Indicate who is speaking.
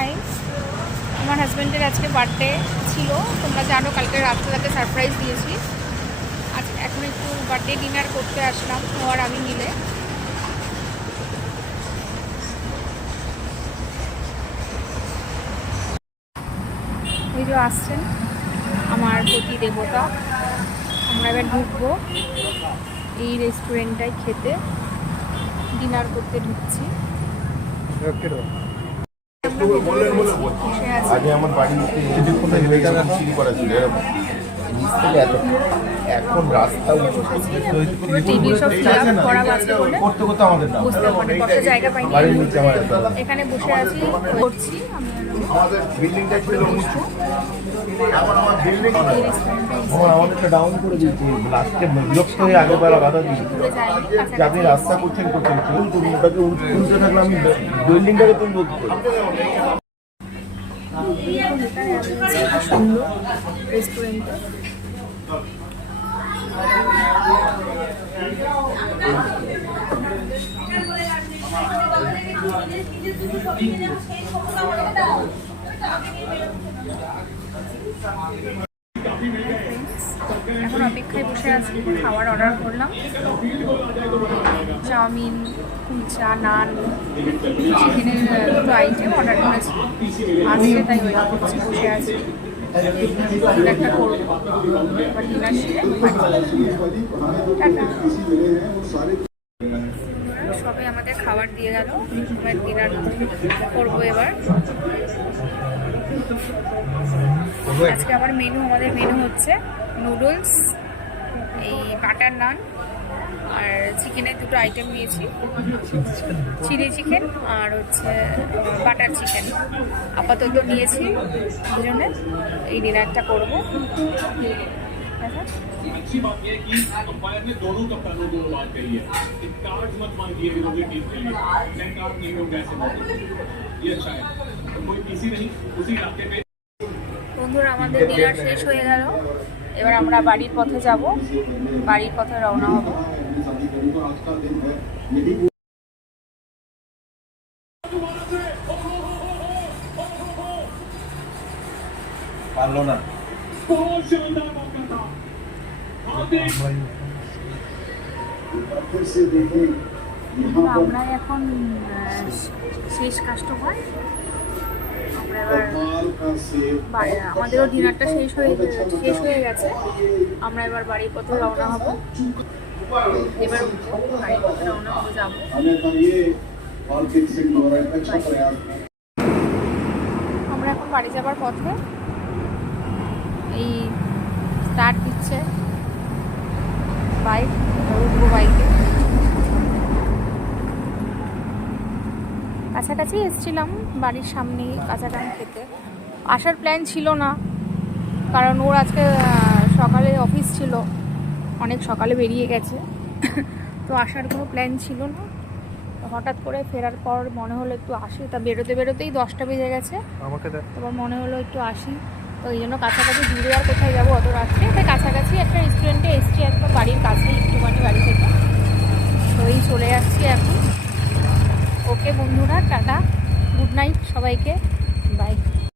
Speaker 1: High আমার হাজব্যান্ডের আজকে বার্থডে ছিল। তোমরা জানো, কালকে রাত্রে তাকে সারপ্রাইজ দিয়েছি। আজ এখন একটু বার্থডে ডিনার করতে আসলাম ও আমি মিলে। এই যে আসছেন আমার প্রতি দেবতা। আমরা এবার ঢুকবো এই রেস্টুরেন্টটায় খেতে। ডিনার করতে ঢুকছি। আগে
Speaker 2: আমার বাড়িতে করা ছিল এরকম। এখন রাস্তা করতে করতে আমাদের বাড়ির নিচে আমার
Speaker 1: এখানে বসে আছি করছি।
Speaker 2: বিল্ডিংটা ছিল ডাউন করে দিয়েছি। লাস্টে বিরক্ত হয়ে আগে বেলা বাধা দিয়েছি।
Speaker 1: যে আপনি রাস্তা করছেন করছেন
Speaker 2: তুলুন তুলুন ওটাকে তুলতে থাকলে আমি বিল্ডিংটাকে
Speaker 1: এখানে অপেক্ষায় বসে আছি খাবার অর্ডার করলাম। চাউমিন, কুলচা, নান চিকেনের দুটো আইটেম অর্ডার করেছি। আসছে তাই ওয়েট করছি বসে আছি। একটা করব এবার ডিনার সেরে
Speaker 3: টাটা।
Speaker 1: সবে আমাদের খাবার দিয়ে গেল। ডিনার করব এবার। আজকে আমার মেনু আমাদের মেনু হচ্ছে নুডলস এই বাটার নান আর চিকেনের দুটো আইটেম নিয়েছি চিলি চিকেন আর হচ্ছে বাটার চিকেন আপাতত নিয়েছি দুজনে এই ডিনারটা করবো দেখো
Speaker 4: अच्छी बात यह है कि अंपायर ने दोनों कप्तानों को बात करी है कि कार्ड मत मांगिए विरोधी टीम के लिए मैं कार्ड नहीं दूंगा ऐसे मौके पे। ये अच्छा है तो कोई किसी नहीं उसी इलाके पे
Speaker 1: বন্ধুরা আমাদের ডিনার শেষ হয়ে গেল এবার আমরা বাড়ির পথে যাব। বাড়ির পথে রওনা হব।
Speaker 3: আমরা
Speaker 1: এখন শেষ কাস্টমার। আমরা এবার
Speaker 3: বাড়ি- আমাদেরও ডিনারটা শেষ হয়ে শেষ হয়ে গেছে।
Speaker 1: আমরা এবার বাড়ির পথে রওনা হব।
Speaker 3: এবার বাড়ির পথে রওনা
Speaker 1: হব যাব। আমরা এখন বাড়ি যাবার পথে। এই স্টার্ট দিচ্ছে বাইক উঠবো বাইকে কাছাকাছি এসছিলাম বাড়ির সামনেই কাঁচাকাম খেতে। আসার প্ল্যান ছিল না কারণ ওর আজকে সকালে অফিস ছিল অনেক সকালে বেরিয়ে গেছে। তো আসার কোনো প্ল্যান ছিল না। হঠাৎ করে ফেরার পর মনে হলো একটু আসি। তা বেরোতে বেরোতেই দশটা বেজে গেছে।
Speaker 5: আমাকে তারপর
Speaker 1: মনে হলো একটু আসি। তো এই জন্য কাছাকাছি দূরে আর কোথায় যাব অত রাত্রে? তাই কাছাকাছি একটা রেস্টুরেন্টে এসছি একদম বাড়ির কাছেই একটুখানি বাড়ি থেকে। তো এই চলে যাচ্ছি এখন। ওকে বন্ধুরা টাটা। গুড নাইট সবাইকে। বাই।